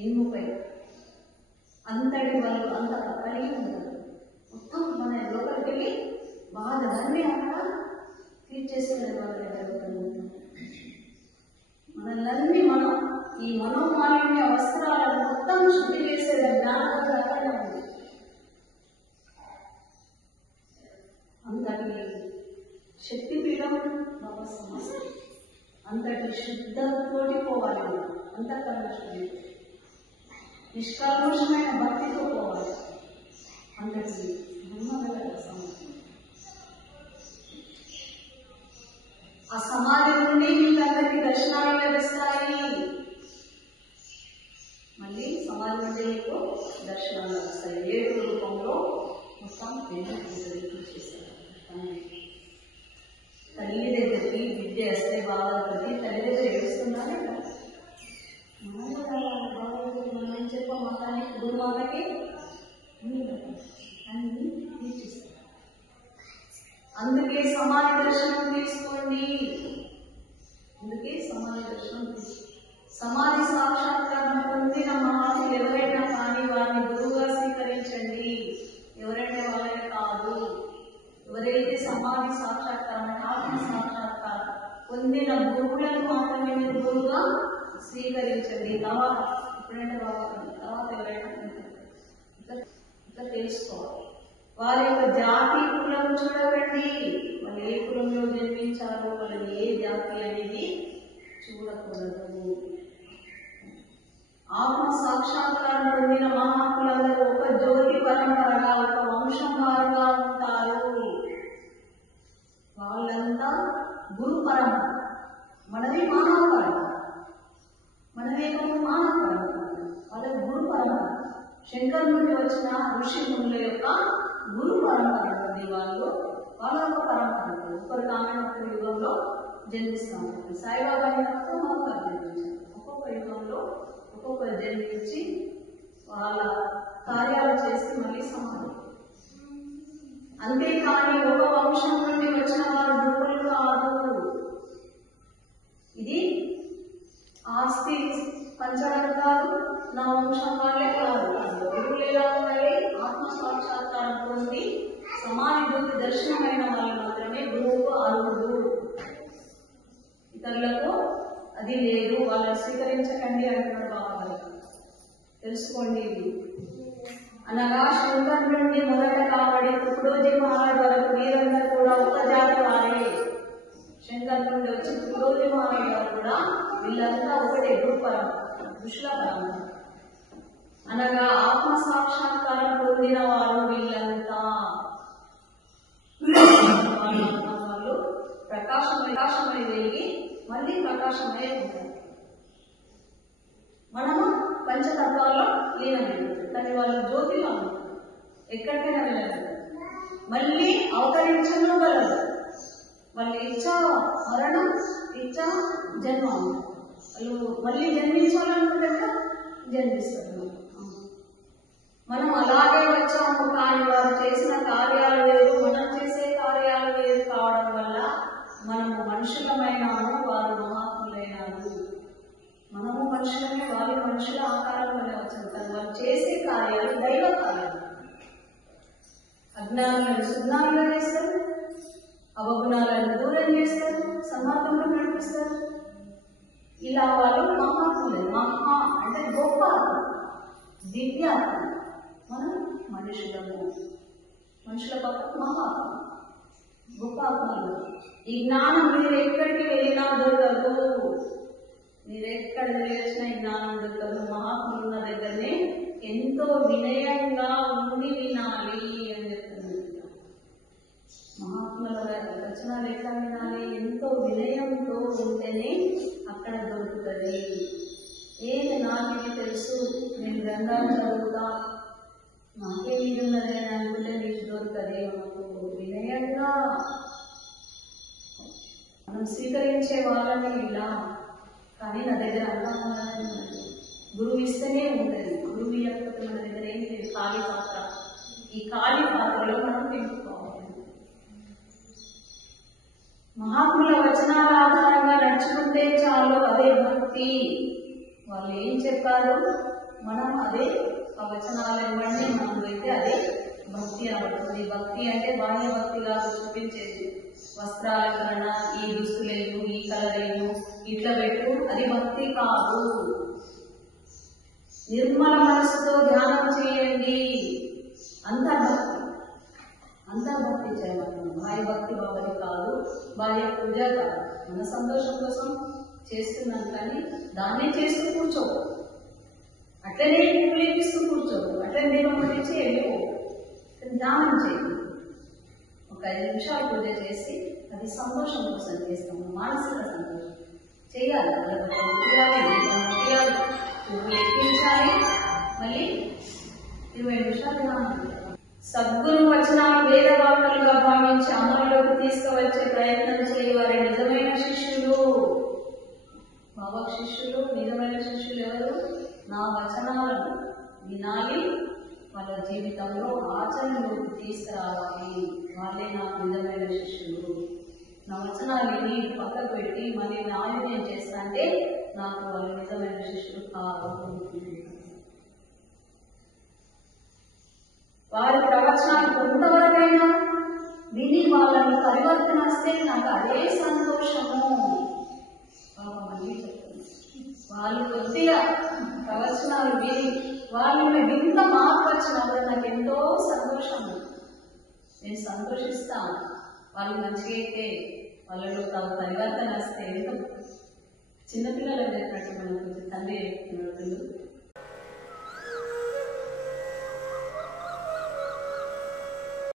ఇనుముపై అంతటి వాళ్ళు అంత కలిగి ఉంటారు. మొత్తం మన లోపలికి వెళ్ళి బాధలన్నీ అక్కడ తీర్చేసుకునే వాళ్ళు జరుగుతుంది. మనల్ని మనం ఈ మనోమాలిన్య వస్త్రాలను మొత్తం శుద్ధి చేసే జ్ఞానం అక్కడే ఉంది. అంతటి శక్తిపీఠం బాబా సమస్య. అంతటి శుద్ధతోటి పోవాలి, అంతఃకరణ శుద్ధి, నిష్కల్మషమైన భక్తితో పోవాలి. అంతటి సమస్య. ఆ సమాధి నుండి మీకందరికీ దర్శనాలు లభిస్తాయి. మళ్ళీ సమాధి నుండి మీకు దర్శనాలు లభిస్తాయి. 7 రూపంలో మొత్తం చేస్తారు. తల్లి దగ్గరికి విద్య వస్తే బాధపడి తల్లి దగ్గర ఏడుస్తున్నారే కదా, మనం చెప్ప మాతానికి గురుమాతకి అన్ని తీర్చిస్తారు. అందుకే సమాధి దర్శనం తీసుకోండి. అందుకే సమాధి దర్శనం తీసుకోండి. సమాధి సాక్షాత్కారం పొందిన మహాత్ములు ఎవరైనా కానీ వారిని గురువుగా స్వీకరించండి. ఎవరైనా వాళ్ళని కాదు. ఎవరైతే సమాధి సాక్షాత్కారం ఆత్మ సాక్షాత్కారం పొందిన గురువులను మాత్రమే మీరు గురువుగా స్వీకరించండి. తర్వాత ఎప్పుడైనా తర్వాత ఎవరైనా ఇంకా తెలుసుకోవాలి. వారి యొక్క జాతి కులం చూడకండి. వాళ్ళు ఏ కులంలో జన్మించారో, వాళ్ళని ఏ జాతి అనేది చూడకూడదు. ఆత్మ సాక్షాత్కారం పొందిన మహాత్ములందరూ ఒక జ్యోతి పరంపరగా, ఒక వంశం వారుగా ఉంటారు. వాళ్ళంతా గురు పరంపర, మనది మానవ పరంపర, మనదేమో మానవ పరంపర, వాళ్ళ గురు పరంపర. శంకర్ నుండి వచ్చిన ఋషి మునుల యొక్క గురు పరంపర ఉంది. వాళ్ళ యొక్క పరంపర. ఒకరు కామైన ఒక్క యుగంలో జన్మిస్తాం. సాయిబాబా అయినప్పుడు మరొకరు జన్మించారు. ఒక్కొక్క యుగంలో ఒక్కొక్కరు జన్మించి వాళ్ళ కార్యాలు చేసి మళ్ళీ సమాధి. అంతేకాని ఒక వంశం నుండి వచ్చిన వారు గురువులు కాదు. ఇది ఆస్తి పంచడం కాదు, నా వంశం వాళ్ళే కాదు. గురువులు ఎలా ఉన్నాయి? ఆత్మ సాక్షాత్కారం పొంది సమాధి బుద్ధి దర్శనమైన వాళ్ళు మాత్రమే గురువు అర్హుడు. ఇతరులకు అది లేదు. వాళ్ళని స్వీకరించకండి అంటున్నాడు బాబా. తెలుసుకోండి. అనగా శంకర్ నుండి మొదట కాబట్టి తుకుడోజీ మహారాజ్ వరకు వీరందరూ కూడా ఒక జాతి వారే. శంకర్ నుండి వచ్చి తుకుడోజీ మహారాజ్ వారు కూడా వీళ్ళంతా ఒకటే గురుపరం, ఋషుల పరంపర. అనగా ఆత్మ సాక్షాత్కారం పొందిన వారు వీళ్ళంతా. వాళ్ళు ప్రకాశమై వెలిగి మళ్ళీ ప్రకాశమై ఉంటారు. మనము పంచతత్వాల్లో లీనమైపోతాం. కానీ వాళ్ళు జ్యోతిలో ఉంటారు. ఎక్కడికైనా వెళ్ళగలరు, మళ్ళీ అవతరించగలరు. వాళ్ళు ఇచ్చా మరణం, ఇచ్చా జన్మ. వాళ్ళు మళ్ళీ జన్మించాలనుకుంటే జన్మిస్తారు. మనం అలాగే వచ్చాము. కానీ వారు చేసిన కార్యాలు వేరు, మనం చేసే కార్యాలు వేరు కావడం వల్ల మనము మనుషులమైనాము, వారు మహాత్ములైనారు. మనము మనుషులమే, వారి మనుషుల ఆకారం వల్ల వచ్చారు. కానీ వాళ్ళు చేసే కార్యాలు దైవ కార్యాలు. అజ్ఞానాలను సుజ్ఞానంగా చేస్తారు, అవగుణాలను దూరం చేస్తారు, సమాజంలో నడిపిస్తారు. ఇలా వాళ్ళు మహాత్ములే. మహా అంటే గొప్ప దివ్యాత్మ. మనం మనుషులము, మనుషుల పక్కన మహాత్మ, గొప్ప ఆత్మలు. ఈ జ్ఞానం మీరు ఎక్కడికి వెళ్ళినా దొరకదు. మీరు ఎక్కడ వెళ్ళినా ఈ జ్ఞానం దొరకదు. మహాత్ములు ఉన్న దగ్గరనే ఎంతో వినయంగా ఉండి వినాలి అని చెప్తున్నారు. మహాత్ముల వచనాలు ఎట్లా వినాలి? ఎంతో వినయంతో ఉంటేనే అక్కడ దొరుకుతుంది. ఏది నాకే తెలుసు, నేను గ్రంథాలు చదువుతా, నాకే మీద ఉన్నది అని అనుకుంటే నీకు దొరుకుతుంది. మనకు వినయంగా మనం స్వీకరించే వాళ్ళని ఇలా. కానీ నా దగ్గర అర్థం గురువు ఇస్తేనే ఉంటుంది. గురువు ఇవ్వకపోతే మన దగ్గర ఏం లేదు. ఖాళీ పాత్ర. ఈ ఖాళీ పాత్రలో మనం పెంచుకోవాలి. మహాత్ముల వచనాల ఆధారంగా నడుచుకుంటే చాలు, అదే భక్తి. వాళ్ళు ఏం చెప్పారు? మనం అదే ఆ వచనాలు ఇవ్వండి మనం అయితే అదే భక్తి అనబడుతుంది. భక్తి అంటే బాహ్య భక్తిగా చూపించేది, వస్త్రాలంకరణ, ఈ దుస్తులేను, ఈ కలరేను, ఇట్లా పెట్టు, అది భక్తి కాదు. నిర్మల మనసుతో ధ్యానం చేయండి, అంతర్భక్తి. అంతర్భక్తి చేయమంటున్నాం. బాహ్య భక్తి బాబది కాదు, బాహ్య పూజ కాదు. మన సంతోషం కోసం చేస్తున్నాం కానీ దాన్నే చేస్తూ కూర్చో, అట్లనే పులిపిస్తూ కూర్చో, అట్లనే దీపం గురించి వెళ్ళిపో. ధ్యానం చేయండి. ఒక 5 నిమిషాలు పూజ చేసి అది సంతోషం కోసం చేస్తాము, మానసిక సంతోషం చేయాలి. పువ్వులు ఎక్కించాలి, మళ్ళీ 20 నిమిషాలు ధ్యానం. సద్గురు వచనాలు వేద వాక్కులుగా భావించి అమలులోకి తీసుకువచ్చే ప్రయత్నం చేయవారి నిజమైన శిష్యులు. బాబా శిష్యులు, నిజమైన శిష్యులు ఎవరు? నా వచనాలను వినాలి, వాళ్ళ జీవితంలో ఆచరణలోకి తీసుకురావాలి, వాళ్ళే నాకు నిజమైన శిష్యులు. నా వచనాలు విని పక్కకు పెట్టి మళ్ళీ నాది నేను చేస్తా అంటే నాకు వాళ్ళు నిజమైన శిష్యులు కాదు. వారి ప్రవచనాలు కొంతవరకైనా విని వాళ్ళని పరివర్తన వస్తే నాకు అదే సంతోషము. మళ్ళీ చెప్తాను, వాళ్ళు కొద్దిగా ప్రవచనాలు విని వాళ్ళు ఇంత మార్పు వచ్చినప్పుడు నాకు ఎంతో సంతోషము. నేను సంతోషిస్తాను. వాళ్ళు మంచిగా అయితే వాళ్ళలో పరివర్తన వస్తే ఎంత చిన్నపిల్లలు చెప్పినట్టు మనకు తండ్రి చెప్తున్నట్టు